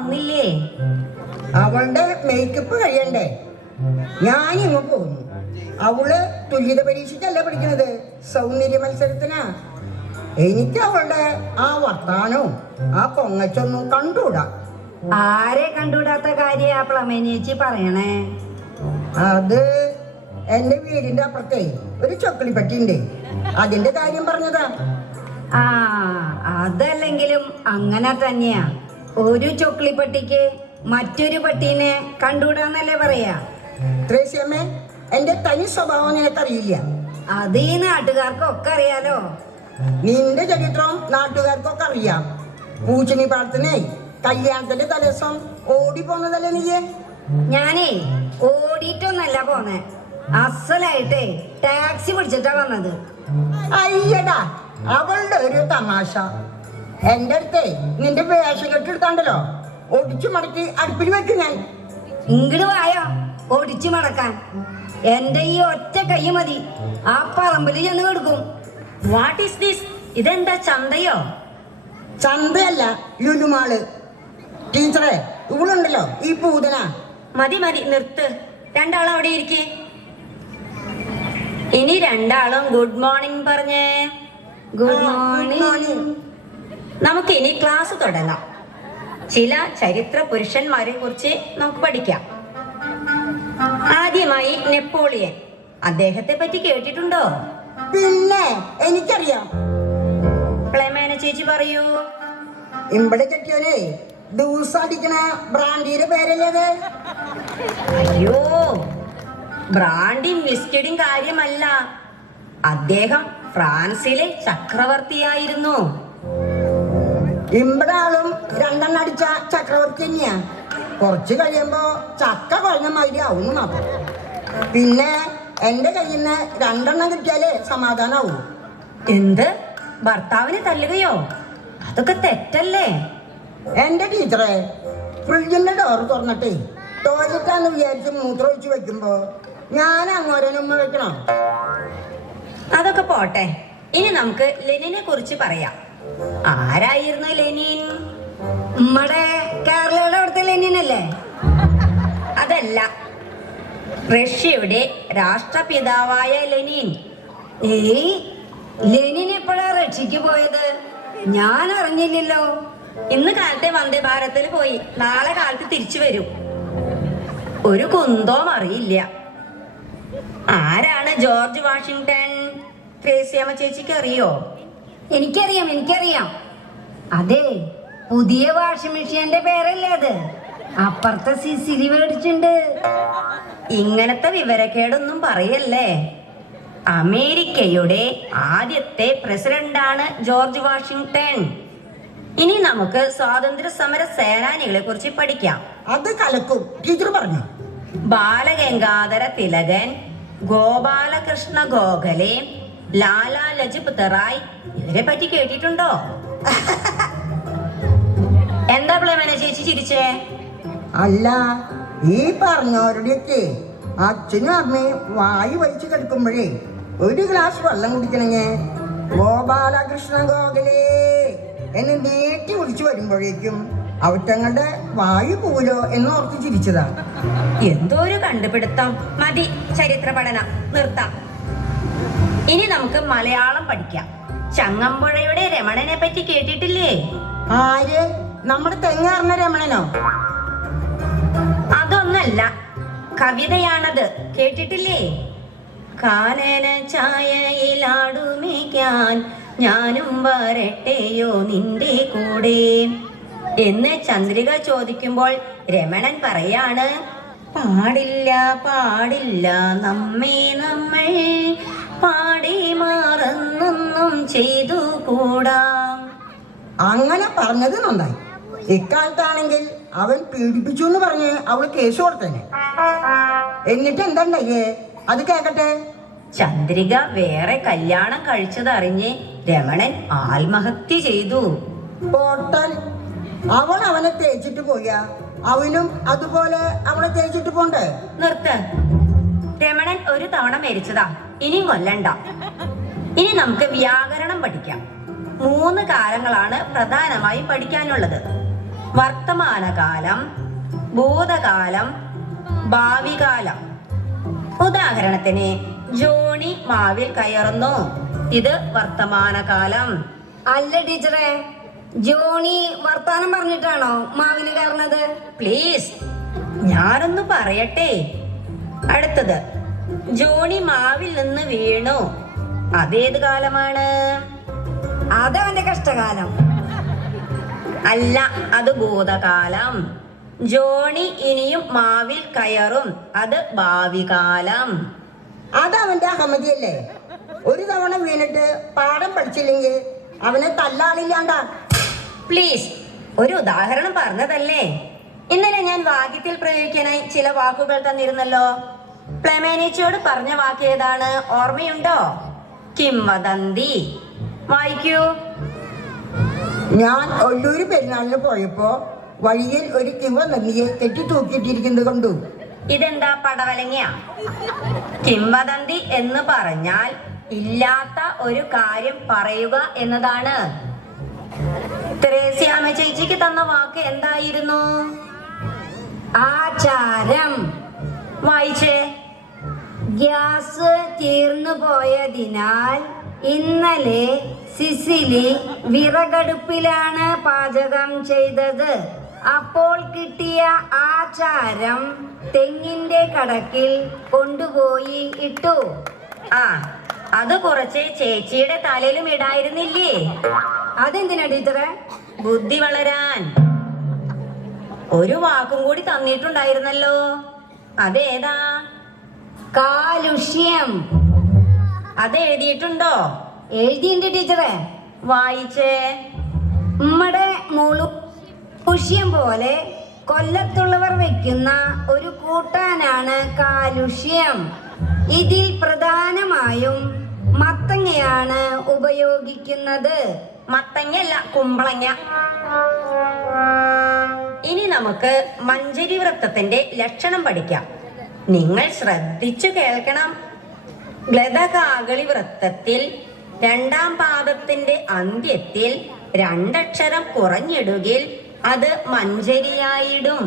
വന്നില്ലേ? അവളുടെ മേക്കപ്പ് കഴിയണ്ടേ? ഞാനിങ്ങ് പോന്നു. അവള് തുല്യത പരീക്ഷയ്ക്കല്ല പഠിക്കണത്, സൗന്ദര്യ മത്സരത്തിനാ. എനിക്ക് അവളുടെ ആ വർത്താനവും ആ പൊങ്ങച്ചൊന്നും കണ്ടുകൂടാ. ആരെ കണ്ടുകൂടാത്ത കാര്യ പ്ലമേനേച്ചി പറയണേ? അത് എന്റെ വീടിന്റെ അപ്പുറത്തെ ഒരു ചൊക്കളിപ്പട്ടിയുണ്ട്, അതിന്റെ കാര്യം പറഞ്ഞതാ. ആ, അതല്ലെങ്കിലും അങ്ങനെ തന്നെയാ. ഒരു ചൊക്ലിപ്പട്ടിക്ക് മറ്റൊരു പട്ടീനെ കണ്ടുകൂടാന്നല്ലേ പറയാ? ത്രേസ്യമ്മേ, എന്റെ തനി സ്വഭാവം നിനക്കറിയില്ല. അത് ഈ നാട്ടുകാർക്കൊക്കെ അറിയാലോ. നിന്റെ ചരിത്രം നാട്ടുകാർക്കൊക്കെ അറിയാം. പൂച്ചണി പാടത്തിനെ കല്യാണത്തിന്റെ തലേദിവസം ഓടി പോന്നതല്ലേ നീയെ? ഞാനേ ഓടിയിട്ടൊന്നല്ല പോന്നെ, അസലായിട്ടേ ടാക്സി പിടിച്ചിട്ടാ വന്നത്. അയ്യടാ, അവളുടെ ഒരു തമാശ. എന്റെ അടുത്തേ നിന്റെ വേഷം കെട്ടെടുത്താണ്ടല്ലോ, ഒടിച്ചു മടക്കി അടുപ്പിൽ വെക്കും ഞാൻ. ഇങ്ങട് വായോ ഒടിച്ചു മടക്കാൻ. എന്റെ ഈ ഒറ്റ കൈ മതി, ആ പറമ്പില് ചെന്ന് കിടക്കും. What is this? ഇതെന്താ, ചന്തയോ? ചന്തയല്ല, ലുലുമാള്. ടീച്ചറെ, ഇവളുണ്ടല്ലോ ഈ പൂതന. മതി മതി, നിർത്ത്. രണ്ടാളും അവിടെ ഇരിക്കേ. ഇനി രണ്ടാളും ഗുഡ് മോർണിംഗ് പറഞ്ഞേ. Good morning. നമുക്ക് ഇനി ക്ലാസ് തുടങ്ങാം. ചില ചരിത്ര പുരുഷന്മാരെ കുറിച്ച് നമുക്ക് പഠിക്കാം. ആദ്യമായി നെപ്പോളിയൻ. അദ്ദേഹത്തെ പറ്റി കേട്ടിട്ടുണ്ടോ? പിന്നെ എനിക്കറിയാം. പ്ലമേന ചേച്ചി പറയൂ. ഇവിടെ കെട്ടിയോനെ ദിവസം അടിക്കണ ബ്രാൻഡിയുടെ പേരല്ലേ? അയ്യോ, ബ്രാൻഡിൻ വിസ്കിയും കാര്യമല്ല. അദ്ദേഹം ഫ്രാൻസിലെ ചക്രവർത്തിയായിരുന്നു. ഇവിടെ ആളും രണ്ടെണ്ണം അടിച്ച ചക്രവർത്തി തന്നെയാ. കുറച്ച് കഴിയുമ്പോ ചക്ക കുഴഞ്ഞ മാതിരി ആവുന്നു മാത്രം. പിന്നെ എന്റെ കയ്യിൽ നിന്ന് രണ്ടെണ്ണം കിട്ടിയാലേ സമാധാനാവൂ. എന്ത്, ഭർത്താവിനെ തല്ലുകയോ? അതൊക്കെ തെറ്റല്ലേ? എന്റെ ടീച്ചറെ, ഫ്രിഡ്ജിന്റെ ഡോർ തുറന്നിട്ടേ ടോയ്ലറ്റാന്ന് വിചാരിച്ച് മൂത്രം ഒഴിച്ച് വെക്കുമ്പോ ഞാൻ അങ്ങോരനുമ്മ വെക്കണം. അതൊക്കെ പോട്ടെ, ഇനി നമുക്ക് ലെനിനെ കുറിച്ച് പറയാം. ആരായിരുന്നു ലെനിൻ? നമ്മുടെ കേരളയുടെ അവിടുത്തെ ലെനിൻ അല്ലേ? അതല്ല, റഷ്യയുടെ രാഷ്ട്രപിതാവായ ലെനിൻ. ലെനിൻ എപ്പോഴാ റഷ്യക്ക് പോയത്? ഞാൻ അറിഞ്ഞില്ലല്ലോ. ഇന്ന് കാലത്തെ വന്ദേ ഭാരത്തിൽ പോയി, നാളെ കാലത്ത് തിരിച്ചു വരും. ഒരു കുന്തവും അറിയില്ല. ആരാണ് ജോർജ് വാഷിങ്ടൺ? ത്രേസ്യാമ്മ ചേച്ചിക്ക് അറിയോ? എനിക്കറിയാം. അതെ, പുതിയ വാഷിംഗ് മെഷീന്റെ പേരല്ലേ അത്? അപ്പുറത്തെ സിസിലി മേടിച്ചിട്ടുണ്ട്. ഇങ്ങനത്തെ വിവരക്കേടൊന്നും പറയല്ലേ. അമേരിക്കയുടെ ആദ്യത്തെ പ്രസിഡന്റാണ് ജോർജ് വാഷിങ്ടൺ. ഇനി നമുക്ക് സ്വാതന്ത്ര്യ സമര സേനാനികളെ കുറിച്ച് പഠിക്കാം. അത് കലക്കും, ടീച്ചർ പറഞ്ഞു. ബാലഗംഗാധര തിലകൻ, ഗോപാലകൃഷ്ണ ഗോഖലെ, ലാലാ ലജ്പത് റായ്, ഇവരെ പറ്റി കേട്ടിട്ടുണ്ടോ? എന്താ പ്ലമേന ചേച്ചി ചിരിച്ചേ? അല്ല, ഈ പറഞ്ഞവരുടെയൊക്കെ അച്ഛനും അമ്മയും വായു വലിച്ചു കിടക്കുമ്പോഴേ ഒരു ഗ്ലാസ് വെള്ളം കുടിക്കണമെങ്കിൽ ഗോപാലകൃഷ്ണ ഗോഖലെ എന്നെ നീട്ടി വിളിച്ചു വരുമ്പോഴേക്കും അവറ്റങ്ങളുടെ വായു പോലോ എന്നോർത്ത് ചിരിച്ചതാ. എന്തോ ഒരു കണ്ടുപിടുത്തം. മതി ചരിത്ര പഠനം, നിർത്താം. ഇനി നമുക്ക് മലയാളം പഠിക്കാം. ചങ്ങമ്പുഴയുടെ രമണനെ പറ്റി കേട്ടിട്ടില്ലേ? ആര്? നമ്മുടെ തെങ്ങാറിന രമണനോ? അതൊന്നല്ല, കവിതയാണത്. കേട്ടിട്ടില്ലേ? കാനന ഛായയിലാടുമേക്കാൻ ഞാനും വരട്ടെയോ നിന്റെ കൂടെ എന്ന് ചന്ദ്രിക ചോദിക്കുമ്പോൾ രമണൻ പറയാണ്, പാടില്ല പാടില്ല നമ്മെ നമ്മൾ പാടി മാറുന്നൊന്നും ചെയ്തു കൂടാ. അങ്ങനെ പറഞ്ഞത് നന്നായി. ഇക്കാലത്താണെങ്കിൽ അവൻ പീഡിപ്പിച്ചു എന്ന് പറഞ്ഞ് അവള് കേസ് കൊടുത്തേനെ. എന്നിട്ട് എന്താണ്ടായേ? അത് കേക്കട്ടെ. ചന്ദ്രിക വേറെ കല്യാണം കഴിച്ചതറിഞ്ഞ് രമണൻ ആത്മഹത്യ ചെയ്തു. പോട്ടൻ, അവൾ അവനെ തേച്ചിട്ട് പോയാ അവനും അതുപോലെ അവളെ തേച്ചിട്ട് പോണ്ടേ? നിർത്ത്. രമണൻ ഒരു തവണ മരിച്ചതാ, ഇനി കൊല്ലണ്ട. ഇനി നമുക്ക് വ്യാകരണം പഠിക്കാം. 3 കാലങ്ങളാണ് പ്രധാനമായും പഠിക്കാനുള്ളത്. വർത്തമാനകാലം, ഭൂതകാലം, ഭാവികാലം. ഉദാഹരണത്തിന് ജോണി മാവിൽ കയറുന്നു. ഇത് വർത്തമാനകാലം. അല്ല ടീച്ചറെ, ജോണി വർത്താനം പറഞ്ഞിട്ടാണോ മാവിന് കയറുന്നത്? പ്ലീസ്, ഞാനൊന്ന് പറയട്ടെ. അടുത്തത് ജോണി മാവിൽ നിന്ന് വീണു. അതേത് കാലമാണ്? അതവന്റെ കഷ്ടകാലം. അല്ല, അത് ഭൂതകാലം. ജോണി ഇനിയും മാവിൽ കയറും. അത് ഭാവികാലം. അതവന്റെ അഹമ്മദിയല്ലേ? ഒരു തവണ വീണിട്ട് പാഠം പഠിച്ചില്ലെങ്കിൽ അവനെ തല്ലാളില്ലാണ്ടാ. പ്ലീസ്, ഒരു ഉദാഹരണം പറഞ്ഞതല്ലേ. ഇന്നലെ ഞാൻ വാക്യത്തിൽ പ്രയോഗിക്കാനായി ചില വാക്കുകൾ തന്നിരുന്നല്ലോ. പ്ലമേനീച്ചയോട് പറഞ്ഞ വാക്ക് ഏതാണ്? ഓർമ്മയുണ്ടോ? കിംവദന്തി. വായിക്കൂ. ഞാൻ ഒല്ലൂര് പെരുന്നാളിന് പോയപ്പോ വഴിയിൽ ഒരു കിംവദന്തിയെ കെട്ടി തൂക്കിയിട്ടിരിക്കുന്നത് കണ്ടു. ഇതെന്താ, പടവലങ്ങ? കിംവദന്തി എന്ന് പറഞ്ഞാൽ ഇല്ലാത്ത ഒരു കാര്യം പറയുക എന്നതാണ്. ത്രേസ്യാമ്മ ചേച്ചിക്ക് തന്ന വാക്ക് എന്തായിരുന്നു? ആചാരം. വായിച്ചേ. ഗ്യാസ് തീർന്നു പോയതിനാൽ ഇന്നലെ സിസിലി വിറകടുപ്പിലാണ് പാചകം ചെയ്തത്. അപ്പോൾ കിട്ടിയ ആചാരം തെങ്ങിന്റെ കടക്കിൽ കൊണ്ടുപോയി ഇട്ടു. ആ, അത് കുറച്ച് ചേച്ചിയുടെ തലയിലും ഇടായിരുന്നില്ലേ? അതെന്തിനാ ടീച്ചറെ? ബുദ്ധി വളരാൻ. ഒരു വാക്കും കൂടി തന്നിട്ടുണ്ടായിരുന്നല്ലോ. അതേതാ? കാലുഷ്യം. അത് എഴുതിയിട്ടുണ്ടോ? എഴുതിയുണ്ട് ടീച്ചറെ. വായിച്ചേ. നമ്മുടെ മുളുഷ്യം പോലെ കൊല്ലത്തുള്ളവർ വെക്കുന്ന ഒരു കൂട്ടാനാണ് കാലുഷ്യം. ഇതിൽ പ്രധാനമായും മത്തങ്ങയാണ് ഉപയോഗിക്കുന്നത്. മത്തങ്ങയല്ല, കുമ്പളങ്ങ. ഇനി നമുക്ക് മഞ്ചരി വൃത്തത്തിന്റെ ലക്ഷണം പഠിക്കാം. നിങ്ങൾ ശ്രദ്ധിച്ചു കേൾക്കണം. ഗ്ലതകാകളി വൃത്തത്തിൽ രണ്ടാം പാദത്തിന്റെ അന്ത്യത്തിൽ രണ്ടക്ഷരം കുറഞ്ഞിടുകിൽ അത് മഞ്ചരിയായിടും.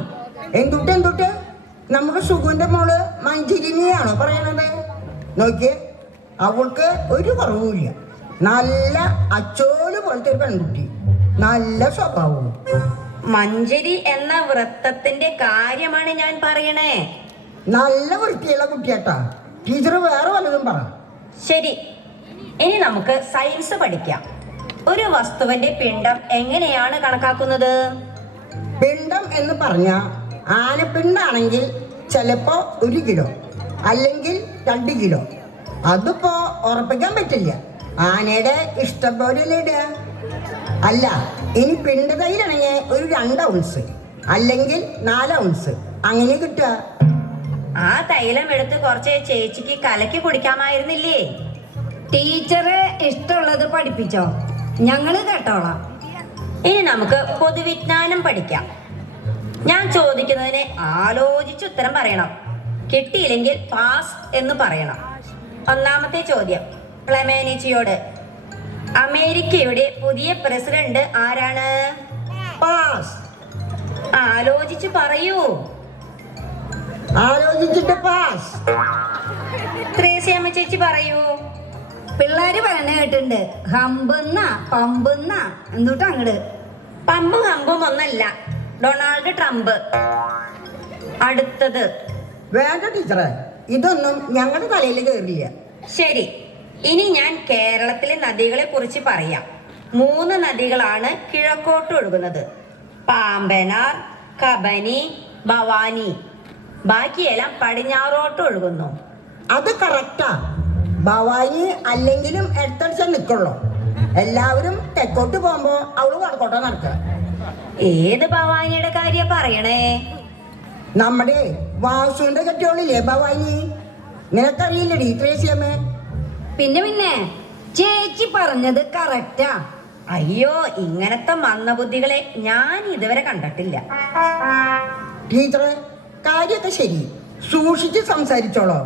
എന്തുട്ട് നമുക്ക് സുഖുവിന്റെ മോള് മഞ്ചിരിനെയാണോ പറയണത്? നോക്കിയേ, അവൾക്ക് ഒരു കുറവുമില്ല. നല്ല അച്ചോല് പോലത്തെ ഒരു പെൺകുട്ടി, നല്ല സ്വഭാവവും. മഞ്ചരി എന്ന വൃത്തത്തിന്റെ കാര്യമാണ് ഞാൻ പറയണേ. നല്ല വൃത്തിയുള്ള കുട്ടിയാട്ടാ. ടീച്ചർ വേറെ വല്ലതും പറ. ശരി, ഇനി നമുക്ക് സയൻസ് പഠിക്കാം. ഒരു വസ്തുവിന്റെ പിണ്ഡം എങ്ങനെയാണ് കണക്കാക്കുന്നത്? പിണ്ഡം എന്ന് പറഞ്ഞ ആനപ്പിണ്ടാണെങ്കിൽ ചിലപ്പോ 1 കിലോ അല്ലെങ്കിൽ 2 കിലോ. അതിപ്പോ ഉറപ്പിക്കാൻ പറ്റില്ല. ആനയുടെ ഇഷ്ടം പോലെയല്ലേ ഇടുക. അല്ല, ഇനി പിണ്ടതയിലാണെങ്കിൽ ഒരു 2 ഔൺസ് അല്ലെങ്കിൽ 4 ഔൺസ് അങ്ങനെ കിട്ടുക. ആ തൈലം എടുത്ത് കുറച്ച് ചേച്ചിക്ക് കലക്കി കുടിക്കാമായിരുന്നില്ലേ? ടീച്ചറ് ഇഷ്ടമുള്ളത് പഠിപ്പിച്ചോ, ഞങ്ങള് കേട്ടോളാം. ഇനി നമുക്ക് പൊതുവിജ്ഞാനം പഠിക്കാം. ഞാൻ ചോദിക്കുന്നതിന് ആലോചിച്ച് ഉത്തരം പറയണം. കിട്ടിയില്ലെങ്കിൽ പാസ് എന്ന് പറയണം. ഒന്നാമത്തെ ചോദ്യം പ്ലമേനിച്ചിയോട്. അമേരിക്കയുടെ പുതിയ പ്രസിഡന്റ് ആരാണ്? പാസ്. ആലോചിച്ച് പറയൂ. ആലോചിച്ചിട്ട് പാസ്. ത്രേസ്യാമ്മ ചേച്ചി പറയൂ. പിള്ളേര് പറയണ കേട്ടിട്ടുണ്ട്, ഹമ്പുന്ന പമ്പുന്ന എന്നിട്ട് അങ്ങട്. പമ്പും ഹമ്പും ഒന്നല്ല, ഡൊണാൾഡ് ട്രംപ്. അടുത്തത്. വേണ്ട ടീച്ചറെ, ഇതൊന്നും ഞങ്ങളുടെ തലയിൽ കയറില്ല. ശരി, ഇനി ഞാൻ കേരളത്തിലെ നദികളെ കുറിച്ച് പറയാം. 3 നദികളാണ് കിഴക്കോട്ട് ഒഴുകുന്നത്: പാമ്പനാർ, കബനി, ഭവാനി. ബാക്കിയെല്ലാം പടിഞ്ഞാറോട്ട് ഒഴുകുന്നു. അത് കറക്റ്റാ. ഭവാനി അല്ലെങ്കിലും എടുത്തടിച്ചാൽ നിൽക്കുള്ളൂ. എല്ലാവരും തെക്കോട്ട് പോകുമ്പോ അവള് വടക്കോട്ടാ നടക്കുക. ഏത് ഭവാനിയുടെ കാര്യം പറയണേ? നമ്മുടെ വാസുവിന്റെ കെട്ടിയോളില്ലേ ഭവാനി, നിനക്കറിയില്ലടി ത്രേസ്യാമ്മേ? പിന്നെ ചേച്ചി പറഞ്ഞത് കറക്റ്റാ. അയ്യോ, ഇങ്ങനത്തെ മന്ദബുദ്ധികളെ ഞാൻ ഇതുവരെ കണ്ടിട്ടില്ല. ടീച്ചറെ, കാര്യമൊക്കെ ശരി, സൂക്ഷിച്ച് സംസാരിച്ചോളോ.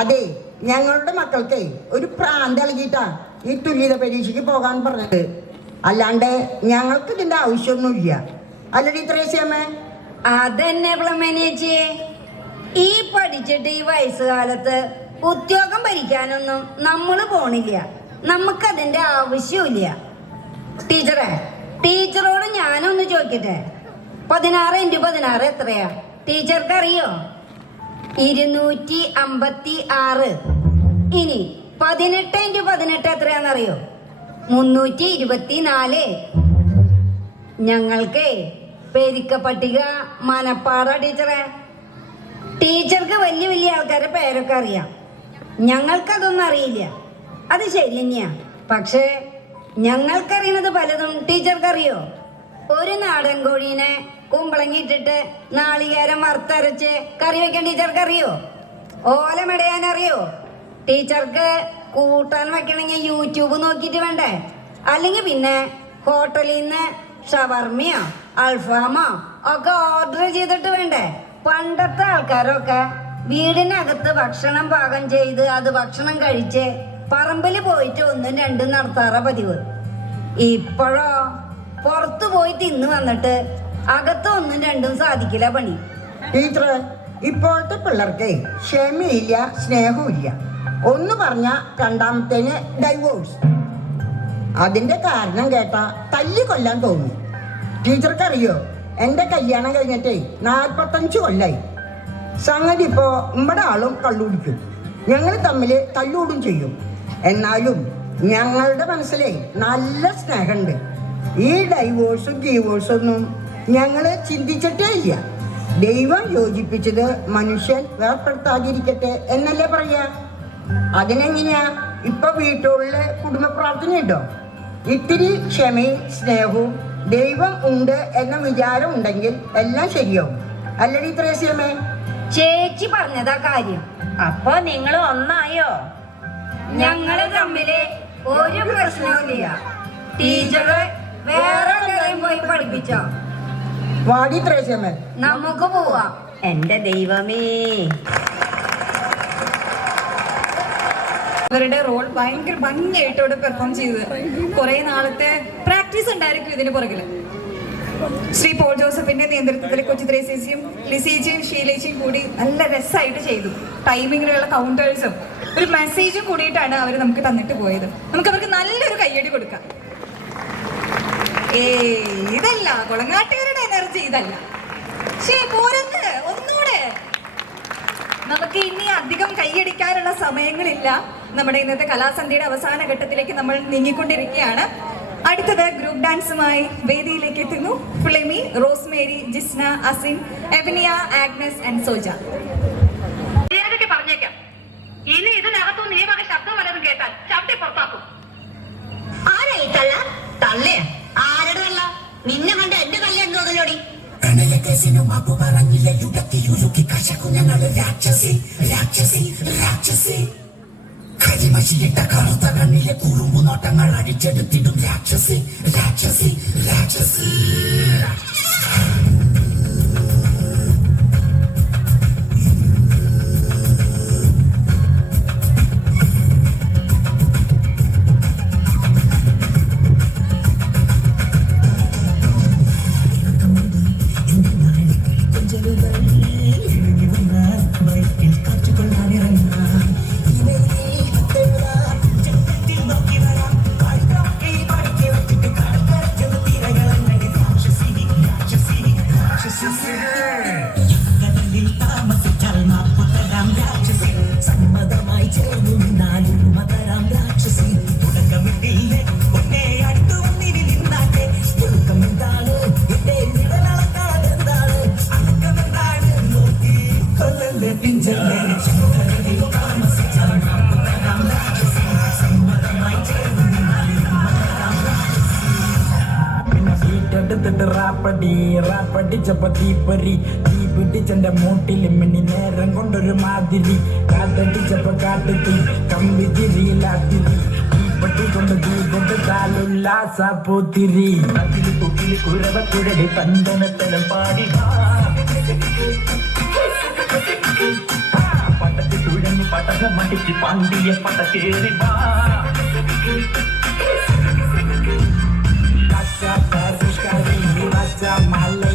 അതെ, ഞങ്ങളുടെ മക്കൾക്ക് ഒരു പ്രാന്ത് ഇളകിയിട്ടാ ഈ തുല്യത പരീക്ഷയ്ക്ക് പോകാൻ പറഞ്ഞത്. അല്ലാണ്ട് ഞങ്ങൾക്ക് ഇതിന്റെ ആവശ്യമൊന്നുമില്ല. അല്ലടി ത്രേസ്യമ്മേ? അതന്നെ പ്ലമേനേച്ചിയെ, ഈ പഠിച്ചിട്ട് ഈ വയസ്സുകാലത്ത് ഉദ്യോഗം ഭരിക്കാനൊന്നും നമ്മൾ പോണില്ല. നമുക്കതിന്റെ ആവശ്യമില്ല. ടീച്ചറെ, ടീച്ചറോട് ഞാനൊന്ന് ചോദിക്കട്ടെ, 16 × 16 എത്രയാ ടീച്ചർക്ക് അറിയോ? 256. ഇനി 18 × 18 എത്രയാണെന്നറിയോ? 324. ഞങ്ങൾക്ക് പെരുക്ക പട്ടിക മനപ്പാടാ ടീച്ചറെ. ടീച്ചർക്ക് വലിയ വലിയ ആൾക്കാരുടെ പേരൊക്കെ അറിയാം, ഞങ്ങൾക്കതൊന്നും അറിയില്ല. അത് ശരി തന്നെയാ, പക്ഷേ ഞങ്ങൾക്കറിയണത് പലതും ടീച്ചർക്കറിയോ? ഒരു നാടൻ കോഴീനെ കുമ്പളങ്ങി ഇട്ടിട്ട് നാളികേരം വറുത്തരച്ച് കറി വെക്കാൻ ടീച്ചർക്കറിയോ? ഓല മെടയാൻ അറിയോ? ടീച്ചർക്ക് കൂട്ടാൻ വെക്കണമെങ്കിൽ യൂട്യൂബ് നോക്കിയിട്ട് വേണ്ടേ? അല്ലെങ്കിൽ പിന്നെ ഹോട്ടലിൽ നിന്ന് ഷവർമയോ അൽഫാമോ ഒക്കെ ഓർഡർ ചെയ്തിട്ട് വേണ്ടേ? പണ്ടത്തെ ആൾക്കാരൊക്കെ വീടിനകത്ത് ഭക്ഷണം പാകം ചെയ്ത് അത് ഭക്ഷണം കഴിച്ച് പറമ്പിൽ പോയിട്ട് 1 ഉം 2 ഉം നടത്താറ പതിവ്. ഇപ്പോഴോ പുറത്തു പോയി തിന്നു വന്നിട്ട് അകത്ത് 1 ഉം 2 ഉം സാധിക്കില്ല പണി. ടീച്ചറെ, ഇപ്പോഴത്തെ പിള്ളേർക്ക് ക്ഷമയില്ല, സ്നേഹമില്ല. ഒന്ന് പറഞ്ഞ രണ്ടാമത്തേന് ഡൈവോഴ്സ്. അതിന്റെ കാരണം കേട്ടാ തല്ലി കൊല്ലാൻ തോന്നും. ടീച്ചർക്കറിയോ, എൻ്റെ കല്യാണം കഴിഞ്ഞിട്ടേ 45 കൊല്ലായി. സംഗതി ഇപ്പോ നമ്മുടെ ആളും കള്ളുടിക്കും, ഞങ്ങൾ തമ്മിൽ തല്ലൂടും ചെയ്യും. എന്നാലും ഞങ്ങളുടെ മനസ്സിലേ നല്ല സ്നേഹമുണ്ട്. ഈ ഡൈവോഴ്സും ഗീവോഴ്സും ഒന്നും ഞങ്ങൾ ചിന്തിച്ചിട്ടേ ഇല്ല. ദൈവം യോജിപ്പിച്ചത് മനുഷ്യൻ വേർപ്പെടുത്താതിരിക്കട്ടെ എന്നല്ലേ പറയാ. അതിനെങ്ങനെയാ ഇപ്പൊ വീട്ടുകളില് കുടുംബ പ്രാർത്ഥനയുണ്ടോ? ഇത്തിരി ക്ഷമയും സ്നേഹവും ദൈവം ഉണ്ട് എന്ന വിചാരം ഉണ്ടെങ്കിൽ എല്ലാം ശരിയാവും. അല്ലടി ത്രേസ്യമേ? ചേച്ചി പറഞ്ഞതാ കാര്യം. അപ്പൊ നിങ്ങൾ ഒന്നായോ? ഞങ്ങള് തമ്മില് ഒരു പ്രശ്നവുമില്ല. ടീച്ചറ് വേറെ എവിടെയും പോയി പഠിപ്പിച്ചോ? വാടി ത്രേസ്യമേ, നമുക്ക് പോവാം. എന്റെ ദൈവമേ, അവരുടെ റോൾ ഭയങ്കര ഭംഗിയായിട്ട് ഇവിടെ പെർഫോം ചെയ്തത്. കുറെ നാളത്തെ പ്രാക്ടീസ് ഉണ്ടായിരിക്കും ഇതിന് പുറകില്. ശ്രീ പോൾ ജോസഫിന്റെ നേതൃത്വത്തിൽ കൊച്ചു ത്രേസ്യയും ലിസേച്ചിയും ഷീലേച്ചിയും കൂടി നല്ല രസമായിട്ട് ചെയ്തു. ടൈമിങ്ങിലുള്ള കൗണ്ടേഴ്സും ഒരു മെസ്സേജും കൂടിയിട്ടാണ് അവർ നമുക്ക് തന്നിട്ട് പോയത്. നമുക്ക് അവർക്ക് നല്ലൊരു കയ്യടി കൊടുക്കാം. ഇതല്ല കൊളങ്ങാട്ടുകാരുടെ എനർജി, ഇതല്ല. പോരന്ന് ഒന്നുകൂടെ. നമുക്ക് ഇനി അധികം കൈയടിക്കാനുള്ള സമയങ്ങളില്ല. നമ്മുടെ ഇന്നത്തെ കലാസന്ധ്യയുടെ അവസാന ഘട്ടത്തിലേക്ക് നമ്മൾ നീങ്ങിക്കൊണ്ടിരിക്കുകയാണ്. അടുത്തത് ഗ്രൂപ്പ് ഡാൻസുമായി വേദിയിലേക്ക് എത്തുന്നു ഫ്ലെമി, റോസ്മേരി, ജിസ്ന, അസിൻ, എവനിയ, ആഗ്നസ് ആൻഡ് സോജ. പറഞ്ഞേക്കാം, ഇനി ഇതിനകത്തുനിന്ന് ഈ വക ശബ്ദം വല്ലതും കേട്ടാൽ ചവിട്ടി പുറത്താക്കും. ആരായി തള്ള? തള്ളേ? ആരുടെ തള്ള? നിന്നെ കണ്ട് എന്റെ തള്ള എന്തോന്നല്ലോടി? കരിമഷിയിട്ട കറുത്ത കണ്ണിലെ കുറുമ്പു നോട്ടങ്ങൾ അടിച്ചെടുത്തിടും രാക്ഷസി രാക്ഷസി രാക്ഷസി. റാപ്പടിച്ചപ്പോ തീപ്പറി തീ പിടിച്ചെന്റെ മൂട്ടിൽ മിന്നി നേരം കൊണ്ടൊരു മാതിരി കാറ്റടിച്ചപ്പോ കാട്ടുതീ കമ്പി തിരിയിലാത്തിരി തീപ്പട്ടി കൊണ്ട് തീ കൊണ്ട് കാലുല്ലാസ പൂത്തിരി തൊക്കില് കുഴവ കുഴലി തന്തനത്തലം പാടി പട്ടത്തി തുഴഞ്ഞ് പട്ടക മടിച്ച് പാണ്ടിയ പട്ട കേറി Mala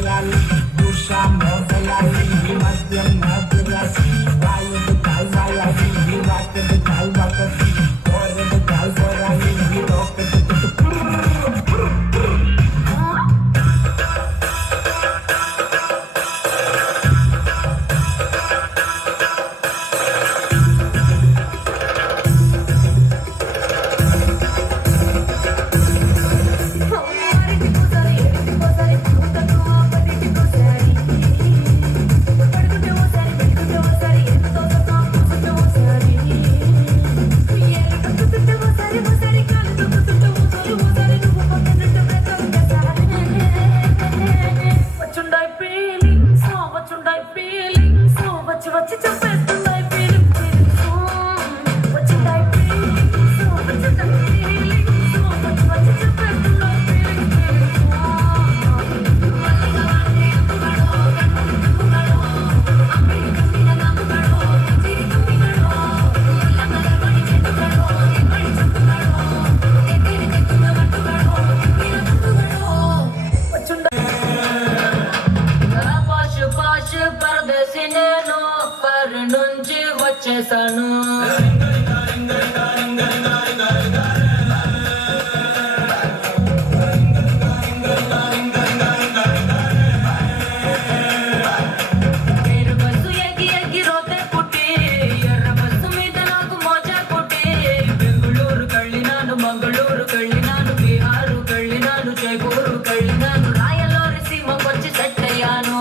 చేశాను పేరు బస్సు ఎక్కి ఎక్కి రోతే పుట్టి ఎర్ర బస్సు మీద నాకు మోజా పుట్టి బెంగుళూరు కళ్ళినాను మంగళూరు కళ్ళినాను బీహారు కళ్ళినాను జైపూరు కళ్ళినాను రాయలూరు సీమకొచ్చి సెట్ అయ్యాను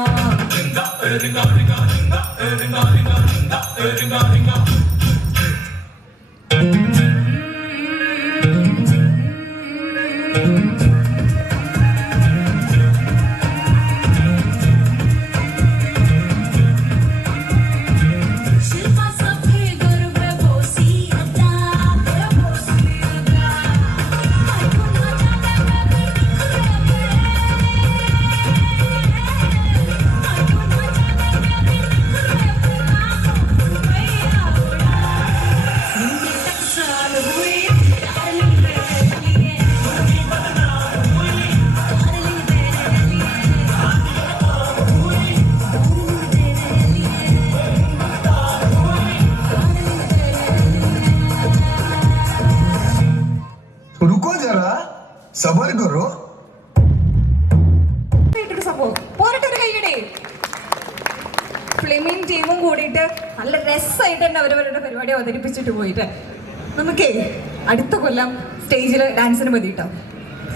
शिल्पा सफे गर्व बोसी अदा तेरा बोसी अदा मैं तो ना जाने मैं भी रुको जरा सबर करो പോരട്ടെ ഒരു കൈയടി. ഫിലിമിൻ ടീമും കൂടിയിട്ട് നല്ല രസമായിട്ട് തന്നെ അവരവരുടെ പരിപാടി അവതരിപ്പിച്ചിട്ട് പോയിട്ട് നമുക്കേ അടുത്ത കൊല്ലം സ്റ്റേജിൽ ഡാൻസിന് മതി കേട്ടോ.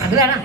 അത് വേണം.